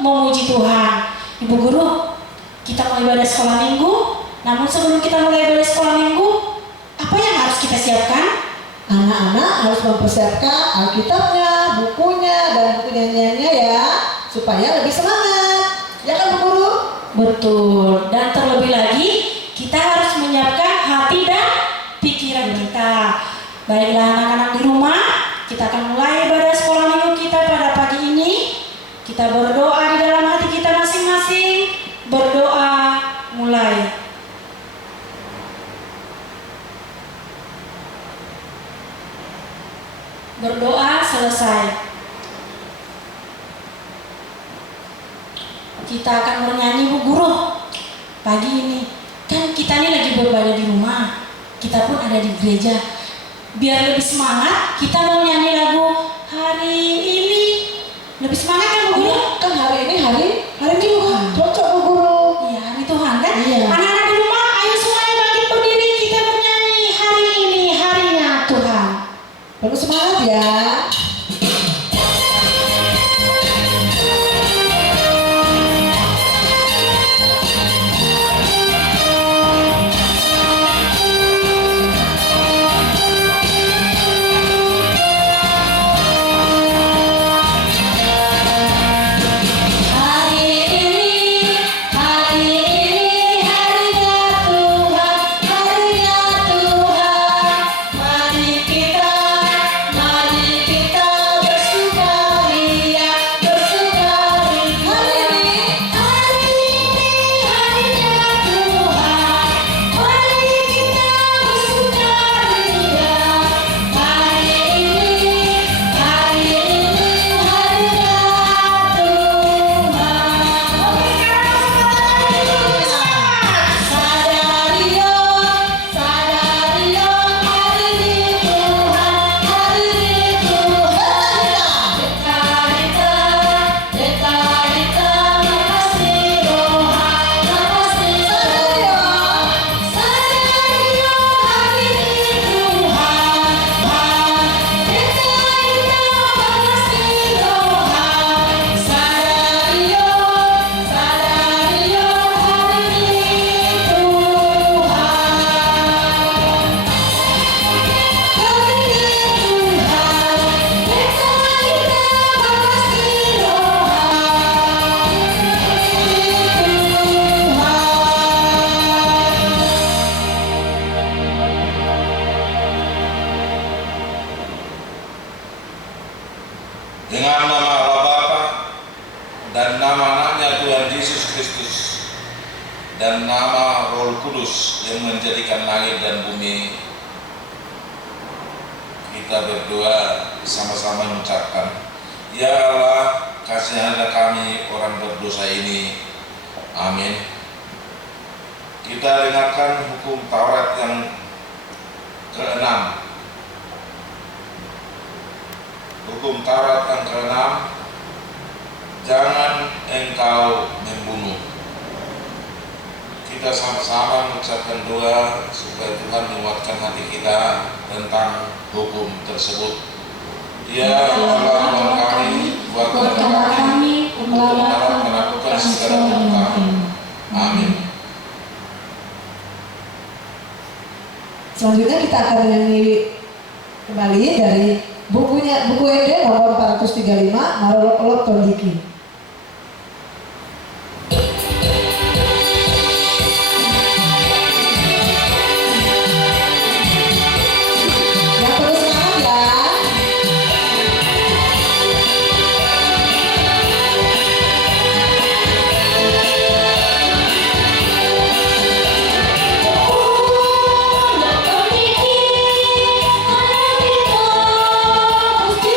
memuji Tuhan. Ibu guru, kita mau ibadah sekolah minggu. Namun sebelum kita mulai ibadah sekolah minggu, apa yang harus kita siapkan? Anak-anak harus mempersiapkan Alkitabnya, bukunya, dan buku nyanyiannya ya, supaya lebih semangat. Ya kan Bu Guru? Betul. Dan terlebih lagi, kita harus menyiapkan hati dan pikiran kita. Baiklah anak-anak di rumah, kita akan mulai ibadah sekolah minggu kita pada pagi ini. Kita berdoa di dalam hati kita masing-masing. Berdoa mulai. Berdoa selesai. Kita akan bernyanyi Bu Guru pagi ini. Kan kita ini lagi beribadah di rumah, kita pun ada di gereja. Biar lebih semangat, kita mau nyanyi lagu hari ini. Lebih semangat kan Bu Guru? Kan hari ini hari Tuhan. Cocok Bu Guru. Iya, hari Tuhan kan? Iya. Anak-anak di rumah, ayo semuanya bangkit berdiri, kita bernyanyi hari ini harinya Tuhan. Penuh semangat ya. Dengan nama Allah Bapa dan nama anaknya Tuhan Yesus Kristus dan nama Roh Kudus yang menjadikan langit dan bumi, kita berdoa sama-sama mengucapkan, Ya Allah, kasihanilah kami orang berdosa ini. Amin. Kita dengarkan hukum Taurat yang ke-6. Hukum Taurat yang ke-6, jangan engkau membunuh. Kita sama-sama mengucapkan doa supaya Tuhan menguatkan hati kita tentang hukum tersebut. Ya Allah Tuhan kami, buatkanlah kami untuk melakukan segala perkara. Amin. Selanjutnya kita akan menyanyi kembali dari buku ED nomor 435 Marolok Tondiki.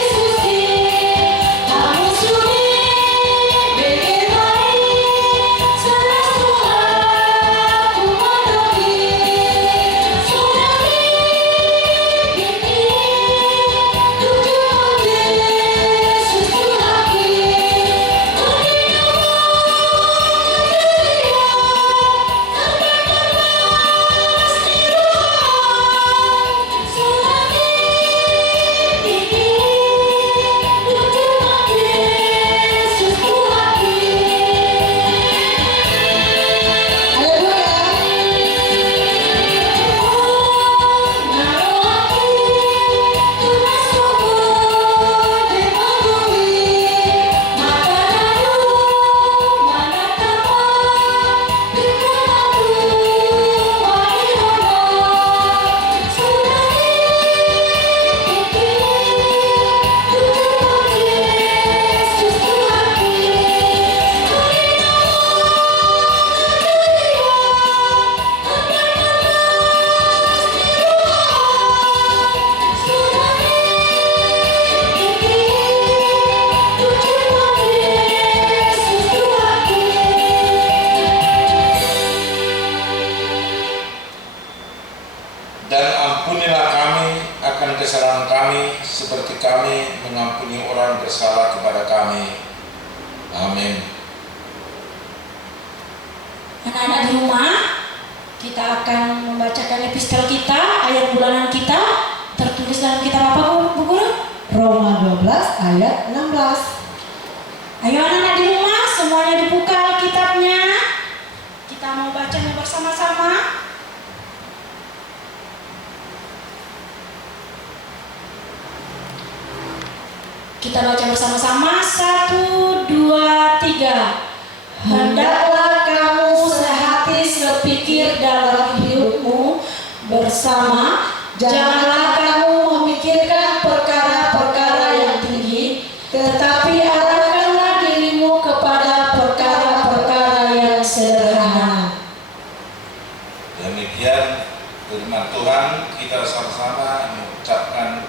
Suci, kami, mengampuni orang bersalah kepada kami. Amin. Anak-anak di rumah, kita akan membacakan epistel kita, ayat bulanan kita, tertulis dalam kitab apa Bu Guru? Roma 12 ayat 16. Ayo anak-anak di rumah, semuanya dibuka Alkitabnya. Kita mau bacanya bersama-sama. Kita baca bersama-sama. 1, 2, 3. Hendaklah kamu sehati sepikir dalam hidupmu bersama. Janganlah kamu memikirkan perkara-perkara yang tinggi, tetapi arahkanlah dirimu kepada perkara-perkara yang sederhana. Demikian firman Tuhan, kita sama-sama mengucapkan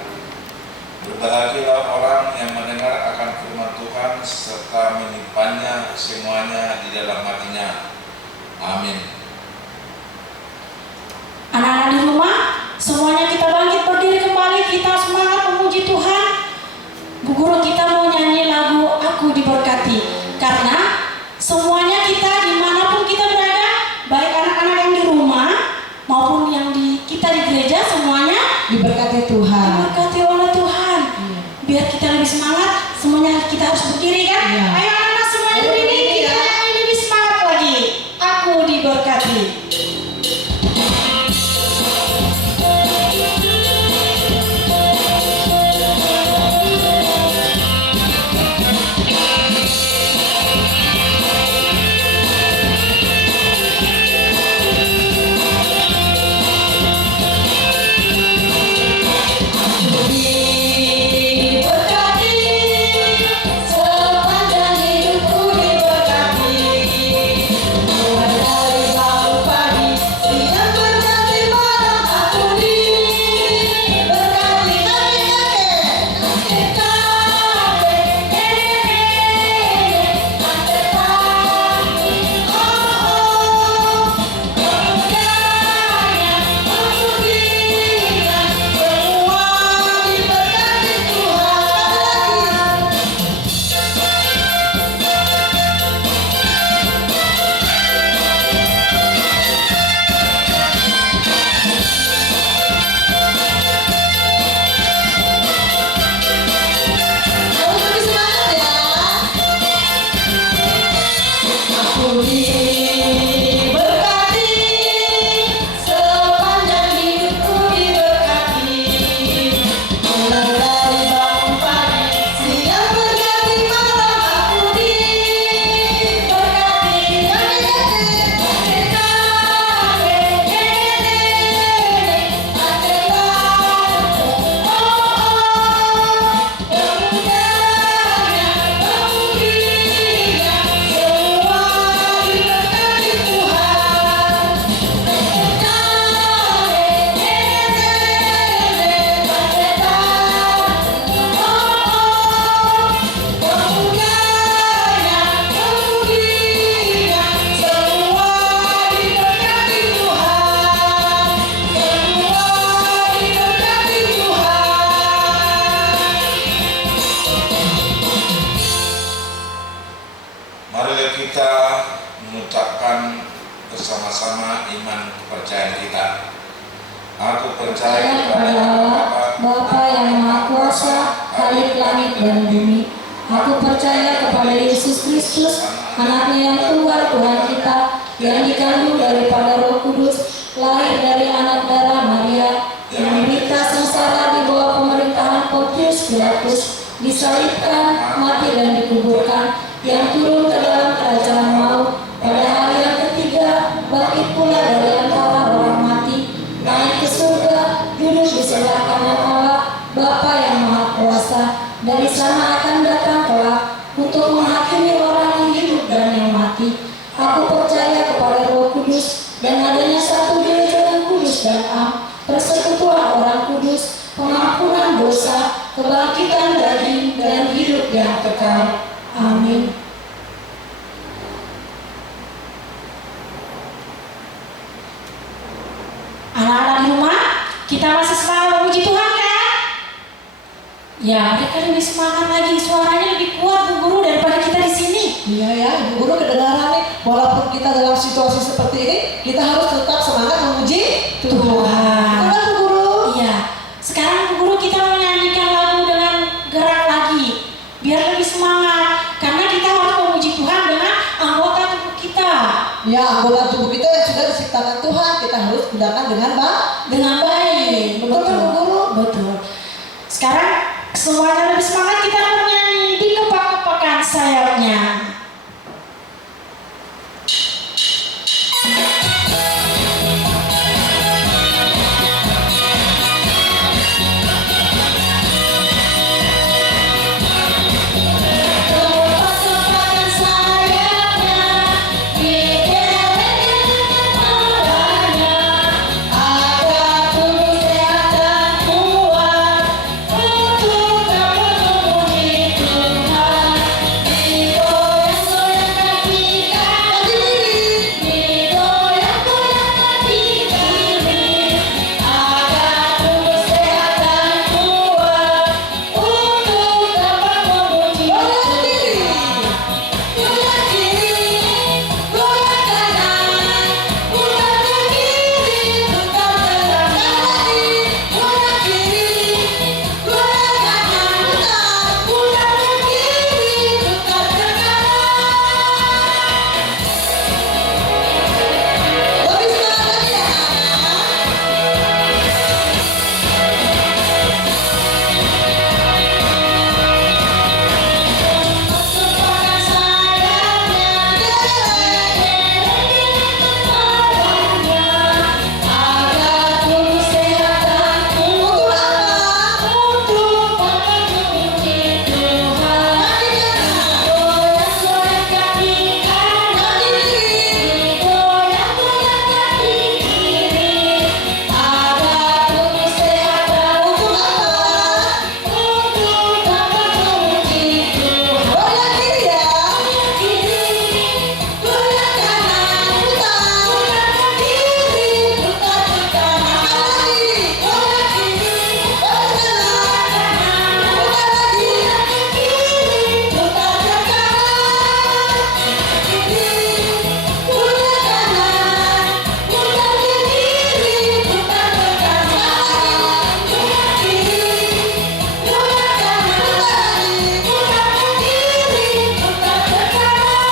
berbahagialah orang yang mendengar akan firman Tuhan serta menyimpannya semuanya di dalam hatinya. Amin. Anak-anak di rumah, semuanya kita bangkit berdiri kembali, kita semangat memuji Tuhan. Bu Guru, kita mau nyanyi lagu Aku Diberkati, karena semuanya kita dimanapun kita berada, baik anak-anak yang di rumah maupun yang kita di gereja, semuanya Diberkati Tuhan. diberkati oleh Tuhan. Biar kita lebih semangat, semuanya kita harus berdiri kan? Iya. Ayo anak-anak semuanya Ayo berdiri, berdiri kita ya. nyanyi lebih semangat lagi. Aku diberkati. Sepanjang hidupku diberkati, mulai dari bangun pagi hingga berganti malam aku diberkati. Diberkati, sepanjang hidupku diberkati, mulai dari bangun pagi siang berganti malam aku diberkati. Marilah kita mengucapkan bersama-sama iman kepercayaan kita. Aku percaya kepada Allah, Bapa yang Maha Kuasa, Khalik langit dan bumi. Aku percaya kepada Yesus Kristus, anaknya yang tunggal Tuhan kita, yang dikandung daripada Roh Kudus, lahir dari anak darah Maria, yang menderita sengsara di bawah pemerintahan Pontius Pilatus, disalibkan, mati dan dikuburkan, yang turun ke dalam kerajaan maut, pada hari yang ketiga bangkit pula dari antara orang mati, naik ke surga, duduk di sebelah kanan Allah, Bapa yang Maha Kuasa. Dari sana akan datang kelak untuk menghakimi orang yang hidup dan yang mati. Aku percaya kepada Roh Kudus dan adanya satu gereja yang kudus dan am, persekutuan orang kudus, pengampunan dosa, kebangkitan daging dan hidup yang kekal. Amin. Anak-anak di rumah, kita masih semangat memuji Tuhan kan? Ya, mereka lebih semangat lagi, suaranya lebih kuat Bu Guru daripada kita di sini. Iya ya, Ibu Guru kedengaran nih. Walaupun kita dalam situasi seperti ini, kita harus tetap semangat memuji Tuhan. Betul kan Bu Guru? Iya. Sekarang Bu Guru kita menyanyikan lagu dengan gerak lagi, biar lebih semangat. Karena kita harus memuji Tuhan dengan anggota tubuh kita. Ya, anggota tubuh kita yang sudah diciptakan Tuhan, kita harus gunakan dengan baik. Betul kan Bu Guru? Betul. Sekarang semuanya lebih semangat, kita bernyanyi di kepak-kepakan sayapnya. Kepak-kepakan sayapnya, dikelilingkan kepalanya, agar tubuh sehat dan kuat untuk dapat memuji Tuhan. Digoyang-goyang kaki kanan, digoyang-goyang kaki kiri, agar tubuh sehat dan kuat untuk dapat memuji Tuhan. Goyang kiri, goyang kanan, putar ke kiri, putar ke kanan lagi. Goyang kiri, goyang kanan, putar ke kiri, putar ke kanan. Lebih semangat lagi ya. Kepak-kepakan sayapnya, dikelilingkan kepalanya, agar tubuh sehat dan kuat untuk dapat memuji Tuhan. Goyang-goyang kaki kanan, digoyang-goyang kaki kiri, agar tubuh sehat dan kuat untuk dapat memuji Tuhan. Goyang kiri ya. Kiri, goyang kanan, putar ke kiri, putar ke kanan lagi. Goyang kiri, goyang kanan, putar lagi ke kiri, putar ke kanan. Kiri, goyang kanan, putar ke kiri, putar ke kanan lagi. Goyang kiri, goyang kanan, putar ke kiri, putar ke kanan.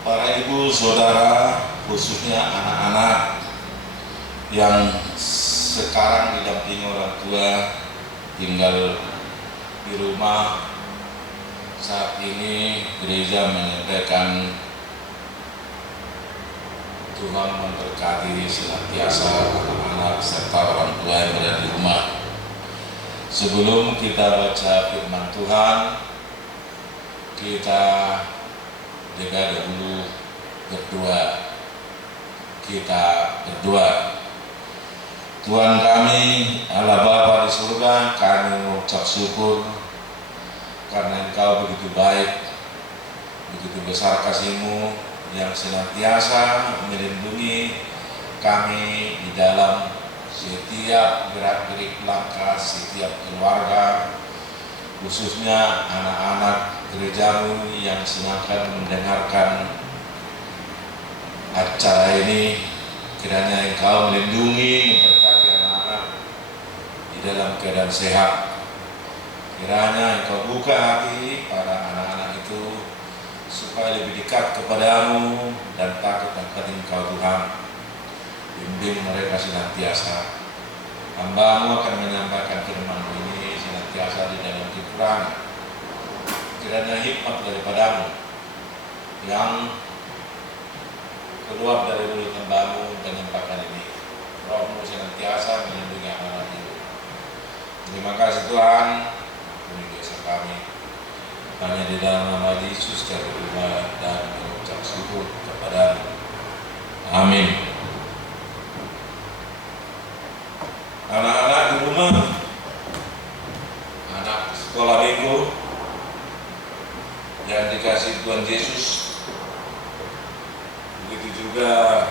Para ibu, saudara, khususnya anak-anak yang sekarang didampingi orang tua tinggal di rumah, saat ini gereja menyampaikan Tuhan memberkati senantiasa anak-anak serta orang tua yang berada di rumah. Sebelum kita baca firman Tuhan, kita jaga dahulu berdoa. Kita berdoa. Tuhan kami, Allah Bapa di surga, kami mengucap syukur karena Engkau begitu baik, begitu besar kasih-Mu yang senantiasa melindungi kami di dalam setiap gerak-gerik langkah setiap keluarga, khususnya anak-anak gereja-Mu yang sedang mendengarkan acara ini. Kiranya Engkau melindungi, memberkati anak-anak di dalam keadaan sehat. Kiranya Engkau buka hati para anak-anak itu supaya lebih dekat kepadamu dan takut akan Engkau Tuhan. Bimbing mereka senantiasa. Hamba-Mu akan menyampaikan firman ini senantiasa di dalam kekurangan. Kiranya hikmat daripadamu yang keluar dari mulut hamba-Mu menyampaikan ini. Roh-Mu senantiasa melindungi anak-anak itu. Terima kasih Tuhan, ampuni dosa kami. Hanya di dalam nama Yesus kami berdoa dan mengucap syukur kepada-Mu. Amin. Anak-anak sekolah minggu yang dikasih Tuhan Yesus. Begitu juga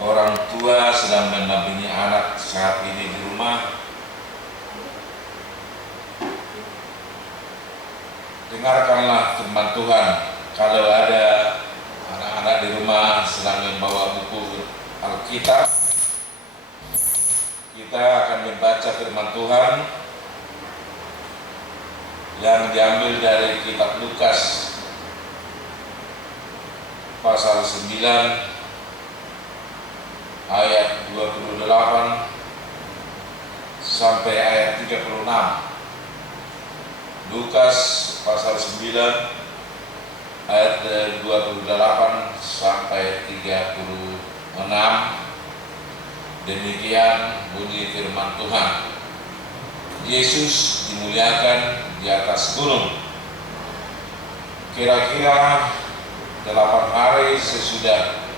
orang tua sedang mendampingi anak saat ini di rumah. Dengarkanlah firman Tuhan. Kalau ada anak-anak di rumah sedang membawa buku Alkitab, kita akan membaca firman Tuhan yang diambil dari kitab Lukas pasal 9 ayat 28 sampai ayat 36. Lukas pasal 9 ayat 28 sampai 36. Demikian bunyi firman Tuhan. Yesus dimuliakan di atas gunung. Kira-kira 8 hari sesudah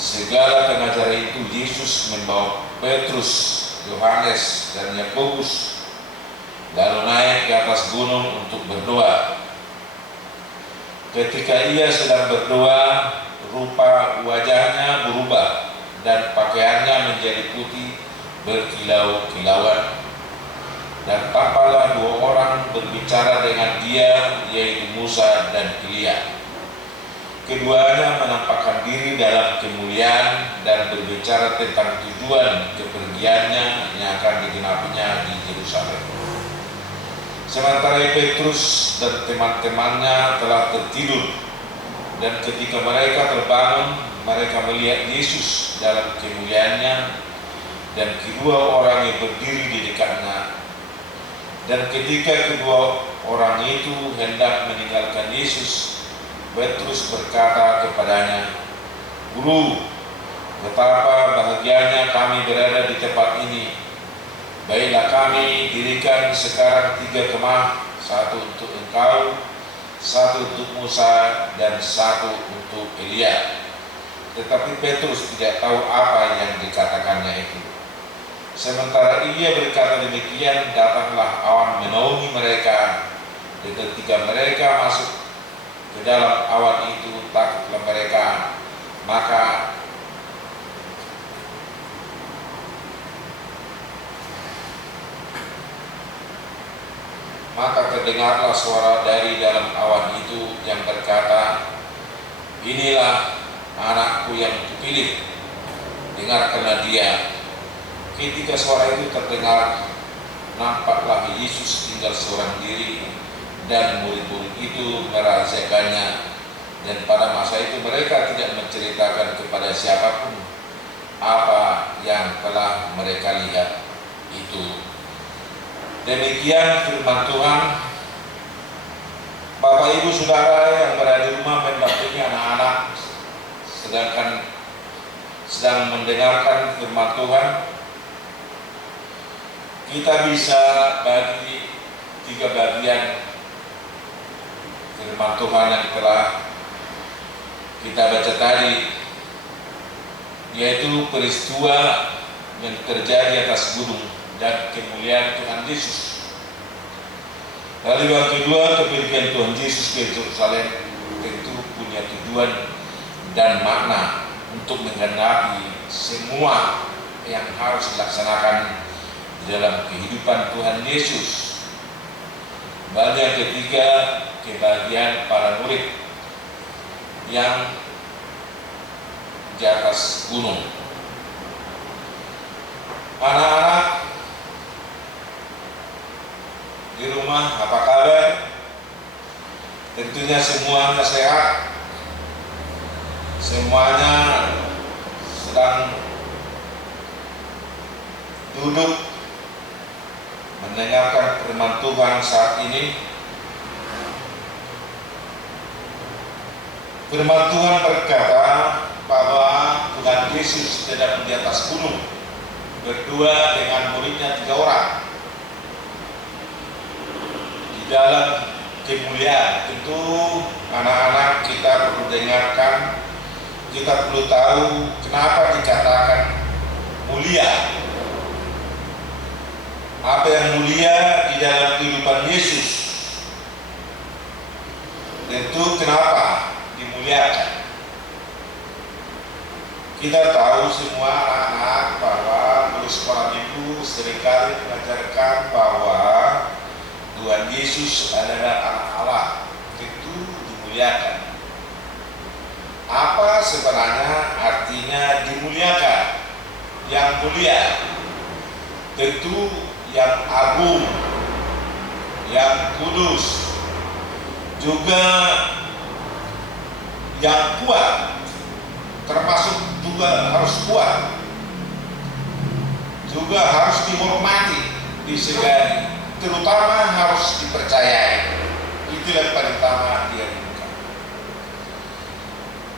segala pengajaran itu, Yesus membawa Petrus, Yohanes, dan Yakobus lalu naik ke atas gunung untuk berdoa. Ketika ia sedang berdoa, rupa wajahnya berubah dan pakaiannya menjadi putih berkilau-kilauan. Dan tampaklah 2 orang berbicara dengan dia, yaitu Musa dan Elia. Keduanya menampakkan diri dalam kemuliaan dan berbicara tentang tujuan kepergiannya yang akan digenapinya di Yerusalem. Sementara Petrus dan teman-temannya telah tertidur, dan ketika mereka terbangun, mereka melihat Yesus dalam kemuliaannya dan kedua orang yang berdiri di dekatnya. Dan ketika kedua orang itu hendak meninggalkan Yesus, Petrus berkata kepadanya, "Guru, betapa bahagianya kami berada di tempat ini. Baiklah kami dirikan sekarang 3 kemah, 1 untuk engkau, 1 untuk Musa, dan 1 untuk Elia." Tetapi Petrus tidak tahu apa yang dikatakannya itu. Sementara ia berkata demikian, datanglah awan menaungi mereka. Dan ketika mereka masuk ke dalam awan itu, takutlah mereka. Maka terdengarlah suara dari dalam awan itu yang berkata, "Inilah anakku yang kupilih, dengarkanlah dia." Ketika suara itu terdengar, nampaklah Yesus tinggal seorang diri, dan murid-murid itu merahasiakannya. Dan pada masa itu mereka tidak menceritakan kepada siapapun apa yang telah mereka lihat itu. Demikian firman Tuhan. Bapak Ibu Saudara yang berada di rumah mendampingi anak-anak sedang mendengarkan firman Tuhan, kita bisa bagi 3 bagian firman Tuhan yang telah kita baca tadi, yaitu peristiwa yang terjadi atas gunung dan kemuliaan Tuhan Yesus. Lalu yang kedua, kepergian Tuhan Yesus ke Yerusalem tentu punya tujuan dan makna untuk menggenapi semua yang harus dilaksanakan dalam kehidupan Tuhan Yesus. Lalu yang ketiga, kebahagiaan para murid yang di atas gunung. Anak-anak di rumah, apa kabar? Tentunya semuanya sehat, semuanya sedang duduk mendengarkan firman Tuhan saat ini. Firman Tuhan berkata bahwa Tuhan Yesus sedang di atas gunung berdua dengan muridnya 3 orang di dalam kemuliaan. Tentu anak-anak kita perlu dengarkan, kita perlu tahu kenapa dikatakan mulia. apa yang mulia di dalam kehidupan Yesus. Tentu kenapa dimuliakan? Kita tahu semua anak-anak bahwa guru sekolah minggu seringkali mengajarkan bahwa Tuhan Yesus adalah anak Allah, itu dimuliakan. Apa sebenarnya artinya dimuliakan? Yang mulia, tentu yang agung, yang kudus, juga yang kuat, termasuk juga harus kuat, juga harus dihormati, disegani, terutama harus dipercayai. Itu yang paling utama dia inginkan.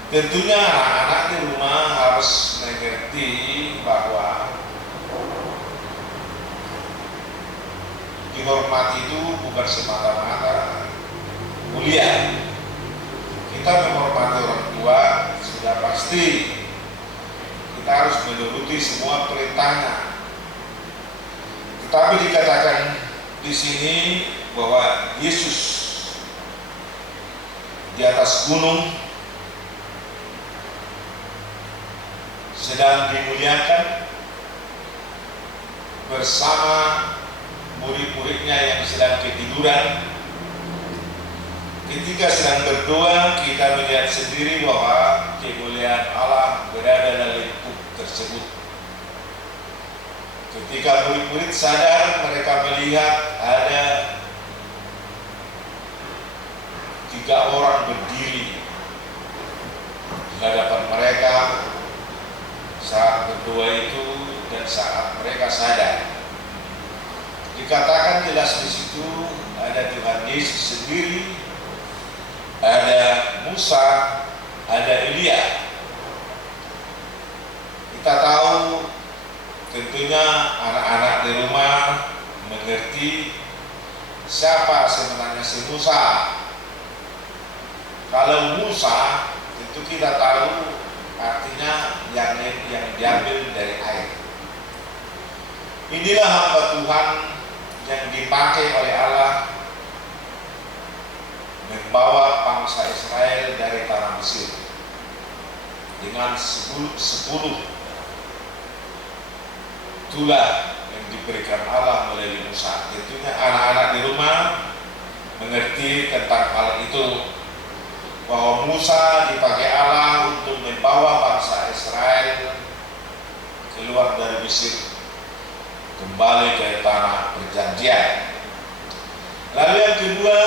Tentunya anak-anak di rumah harus mengerti bahwa dihormati itu bukan semata-mata mulia. Kita menghormati orang tua sudah pasti kita harus menuruti semua perintahnya. Tetapi dikatakan di sini bahwa Yesus di atas gunung sedang dimuliakan bersama murid-muridnya yang sedang ketiduran. Ketika sedang berdoa, kita melihat sendiri bahwa kemuliaan Allah berada dalam lingkup tersebut. Ketika murid-murid sadar, mereka melihat ada 3 orang berdiri di hadapan mereka saat berdoa itu dan saat mereka sadar. Dikatakan jelas di situ ada Tuhan Yesus sendiri, ada Musa, ada Elia. Kita tahu tentunya anak-anak di rumah mengerti siapa sebenarnya si Musa. Kalau Musa tentu kita tahu artinya yang diambil dari air. Inilah hamba Tuhan yang dipakai oleh Allah membawa bangsa Israel dari tanah Mesir dengan 10 tulah yang diberikan Allah melalui Musa. Tentunya anak-anak di rumah mengerti tentang hal itu, bahwa Musa dipakai Allah untuk membawa bangsa Israel keluar dari Mesir kembali ke tanah perjanjian. Lalu yang kedua,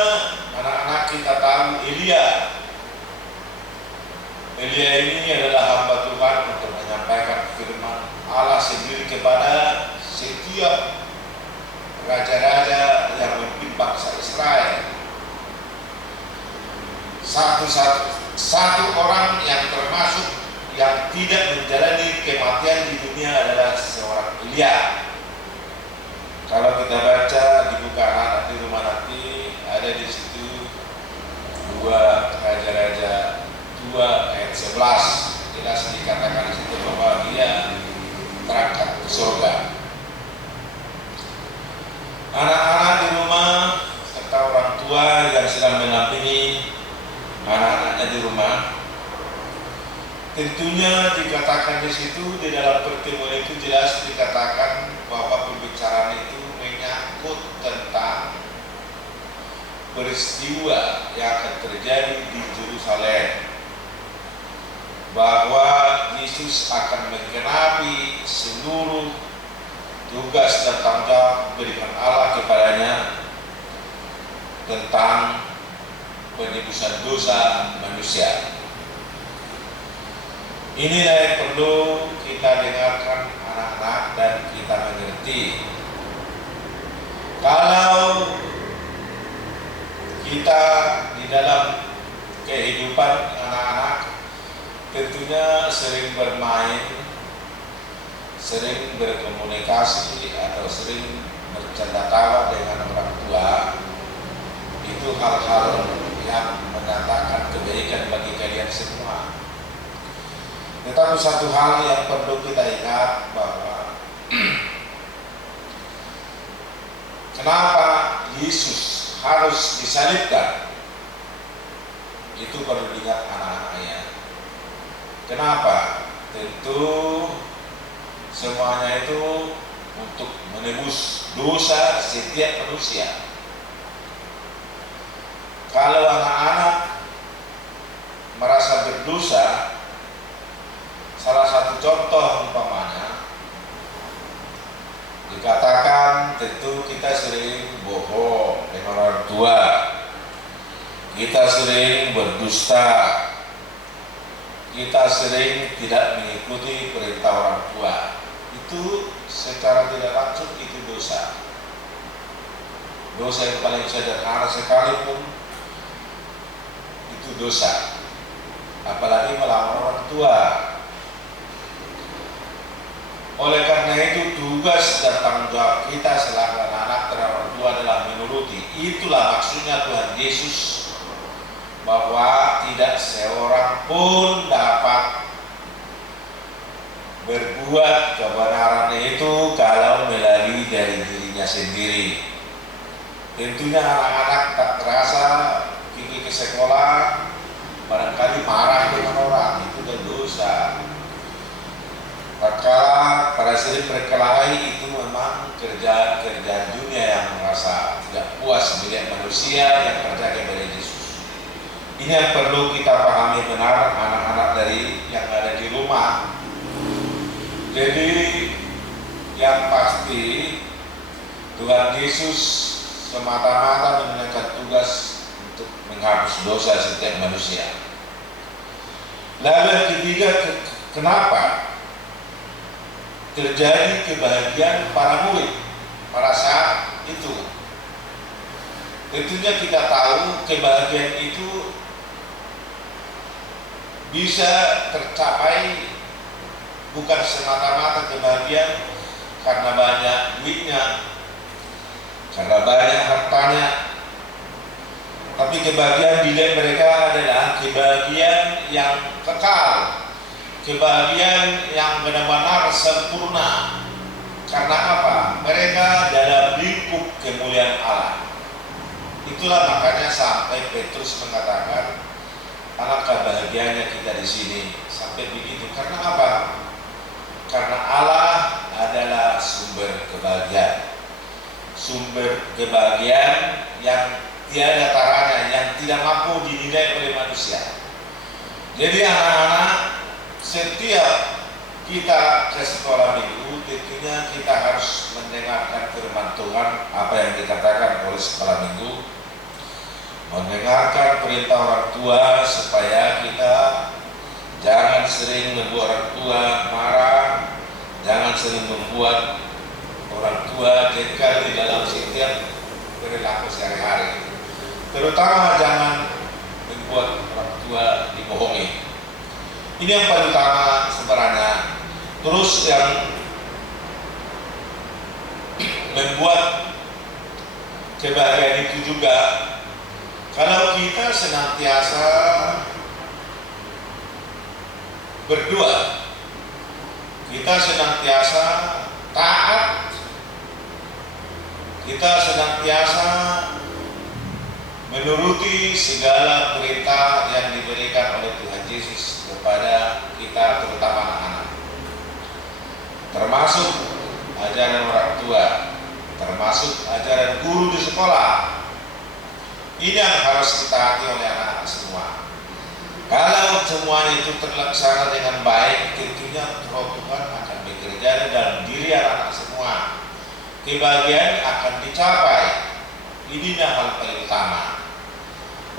anak-anak kita tahu Elia. Elia ini adalah hamba Tuhan untuk menyampaikan firman Allah sendiri kepada setiap raja-raja yang memimpin bangsa Israel. Satu orang yang termasuk yang tidak menjalani kematian di dunia adalah seorang Elia. Kalau kita baca di buku anak di rumah nanti ada di situ 2 Raja-Raja 2 ayat 11, jelas dikatakan di situ bahwa dia terangkat ke surga. Anak-anak di rumah serta orang tua yang sedang mendampingi anak-anaknya di rumah, tentunya dikatakan di situ di dalam pertemuan itu jelas dikatakan bahwa pembicaraan itu menyangkut tentang peristiwa yang akan terjadi di Yerusalem, bahwa Yesus akan menggenapi seluruh tugas dan tanggung jawab berikan Allah kepadanya tentang penebusan dosa manusia. Inilah yang perlu kita dengarkan anak-anak dan kita mengerti. Kalau kita di dalam kehidupan anak-anak tentunya sering bermain, sering berkomunikasi atau sering bercanda tawa dengan orang tua, itu hal-hal yang mendatangkan kebaikan bagi kalian semua. Tetapi satu hal yang perlu kita ingat bahwa kenapa Yesus harus disalibkan? Itu perlu diingat anak-anaknya. Kenapa? Tentu semuanya itu untuk menebus dosa setiap manusia. Kalau anak-anak merasa berdosa, salah satu contoh umpamanya dikatakan tentu kita sering bohong dengan orang tua, kita sering berdusta, kita sering tidak mengikuti perintah orang tua. Itu secara tidak langsung itu dosa. Dosa yang paling sederhana sekalipun itu dosa. Apalagi melawan orang tua. Oleh karena itu tugas dan tanggung jawab kita selaku anak terhadap orang tua adalah menuruti. Itulah maksudnya Tuhan Yesus, bahwa tidak seorang pun dapat berbuat kebenaran itu kalau melalui dari dirinya sendiri. Tentunya anak-anak tak terasa pergi ke sekolah, barangkali marah dengan orang, itu kan dosa. Tatkala pada sering berkelahi, itu memang kerjaan dunia yang merasa tidak puas melihat manusia yang percaya kepada Yesus. Ini yang perlu kita pahami benar anak-anak dari yang ada di rumah. Jadi yang pasti Tuhan Yesus semata-mata menunaikan tugas untuk menghapus dosa setiap manusia. Lalu yang ketiga, kenapa terjadi kebahagiaan para murid pada saat itu? Tentunya kita tahu kebahagiaan itu bisa tercapai bukan semata-mata kebahagiaan karena banyak duitnya, karena banyak hartanya, tapi kebahagiaan diri mereka adalah kebahagiaan yang kekal, kebahagiaan yang benar-benar sempurna. Karena apa? Mereka dalam lingkup kemuliaan Allah. Itulah makanya sampai Petrus mengatakan, alangkah bahagianya kita di sini. Sampai begitu. Karena apa? Karena Allah adalah sumber kebahagiaan. Sumber kebahagiaan yang tiada taranya, yang tidak mampu dinilai oleh manusia. Jadi anak-anak, setiap kita ke sekolah minggu, tentunya kita harus mendengarkan firman Tuhan, apa yang dikatakan oleh sekolah minggu, mendengarkan perintah orang tua supaya kita jangan sering membuat orang tua marah, jangan sering membuat orang tua jengkel di dalam setiap perilaku sehari-hari. Terutama jangan membuat orang tua dibohongi. Ini yang paling utama sebenarnya. Terus yang membuat kebahagiaan itu juga, kalau kita senantiasa berdoa, kita senantiasa taat, kita senantiasa menuruti segala perintah yang diberikan oleh Tuhan Yesus kepada kita, terutama anak-anak, termasuk ajaran orang tua, termasuk ajaran guru di sekolah. Ini yang harus ditaati oleh anak-anak semua. Kalau semuanya itu terlaksana dengan baik, tentunya Roh Tuhan akan bekerja dalam diri anak-anak semua. Kebahagiaan akan dicapai. Ini hal paling utama.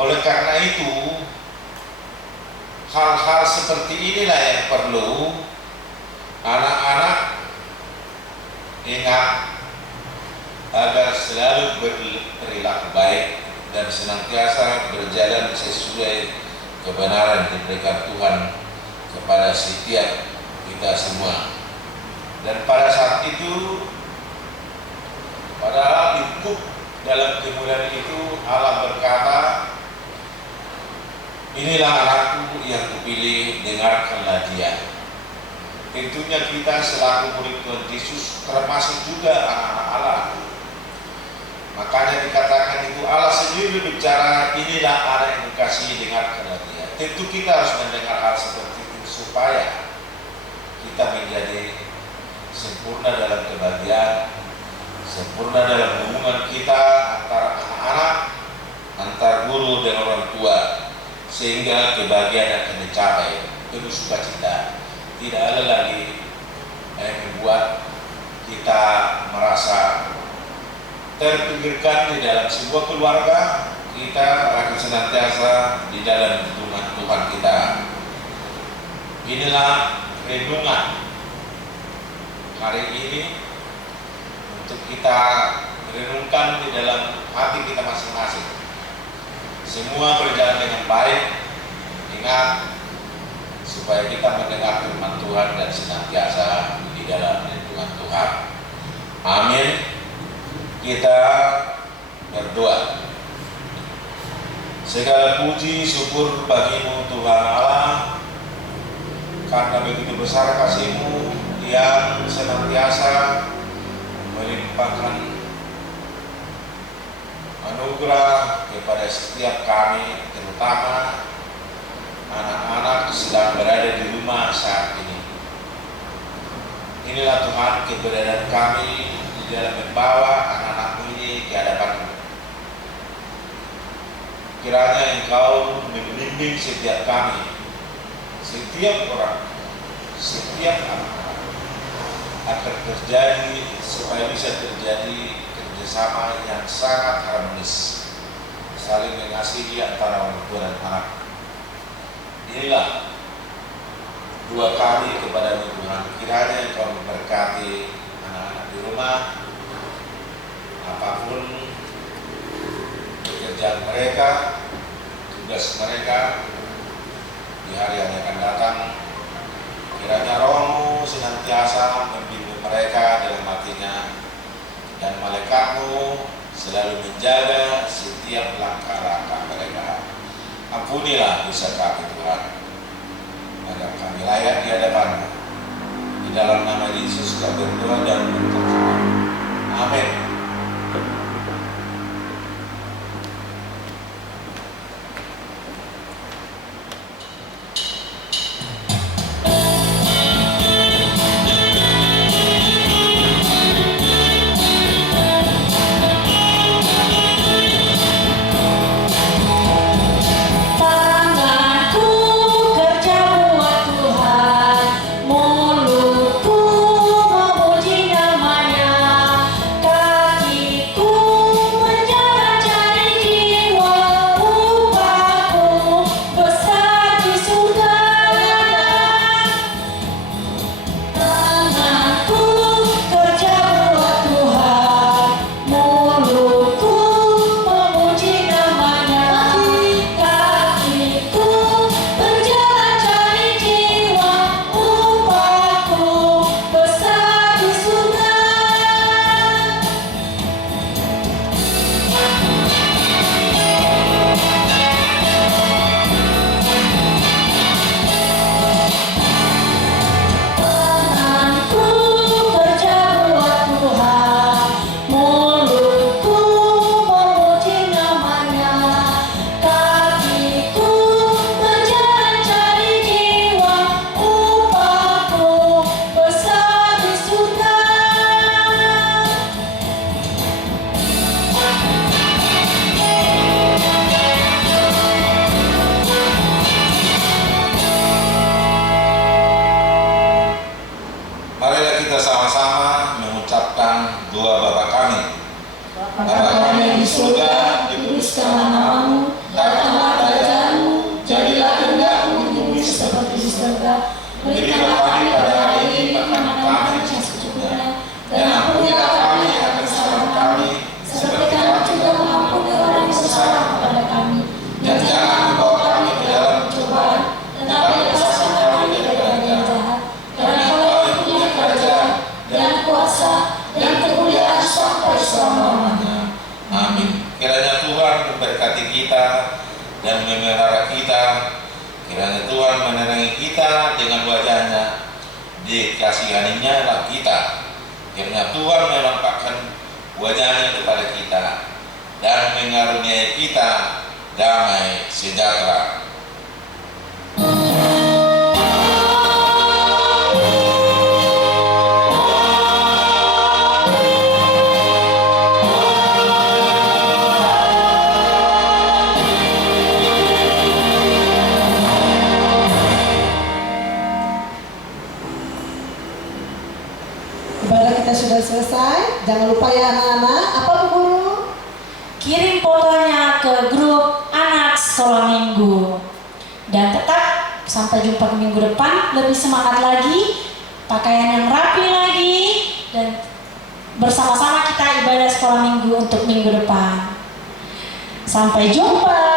Oleh karena itu, hal-hal seperti inilah yang perlu anak-anak ingat agar selalu berperilaku baik dan senantiasa berjalan sesuai kebenaran yang diberikan Tuhan kepada setiap kita semua. Dan pada saat itu, padahal lingkup dalam kemuliaan itu Allah berkata, inilah anakku yang kupilih, dengarkanlah dia. Tentunya kita selaku murid Tuhan Yesus termasuk juga anak-anak Allah. Makanya dikatakan itu Allah sendiri bicara, inilah anak yang dikasihi, dengarkanlah dia. Tentu kita harus mendengar hal seperti itu supaya kita menjadi sempurna dalam kebahagiaan, sempurna dalam hubungan kita antara anak-anak, antar guru dan orang tua, sehingga kebahagiaan akan dicapai penuh sukacita. Tidak ada lagi yang membuat kita merasa terpinggirkan di dalam sebuah keluarga. Kita akan senantiasa di dalam lindungan Tuhan kita. Inilah renungan hari ini untuk kita renungkan di dalam hati kita masing-masing. Semua berjalan dengan baik. Ingat, supaya kita mendengar firman Tuhan dan senantiasa di dalam lindungan Tuhan. Amin. Kita berdoa. Segala puji syukur bagimu Tuhan Allah, karena begitu besar kasih-Mu yang senantiasa melimpahkan anugerah kepada setiap kami, terutama anak-anak sedang berada di rumah saat ini. Inilah Tuhan keberadaan kami di dalam membawa anak-anak ini ke hadapan-Mu. Kiranya Engkau membimbing setiap kami, setiap orang, setiap anak-anak, agar terjadi, supaya bisa terjadi kerjasama yang sangat harmonis, saling mengasihi antara orang tua dan anak. Inilah dua kali kepada Tuhan. Kiranya Engkau memberkati anak-anak di rumah, apapun pekerjaan mereka, tugas mereka di hari yang akan datang. Kiranya Roh-Mu senantiasa membimbing mereka dalam hatinya, dan malaikat-Mu selalu menjaga setiap langkah-langkah mereka. Ampunilah dosa kami Tuhan, agar kami layak di hadapan-Mu. Di dalam nama Yesus kami berdoa dan berdoa. Amin. Dan memelihara kita. Kiranya Tuhan menerangi kita dengan wajah-Nya, dikasihaninya lah kita. Kiranya Tuhan menampakkan wajah-Nya kepada kita. dan mengaruniai kita damai sejahtera. Ibadah kita sudah selesai. Jangan lupa ya anak-anak. Apa Bu Guru? Kirim fotonya ke grup anak sekolah minggu. Dan tetap sampai jumpa minggu depan, lebih semangat lagi, pakaian yang rapi lagi, dan bersama-sama kita ibadah sekolah minggu untuk minggu depan. Sampai jumpa.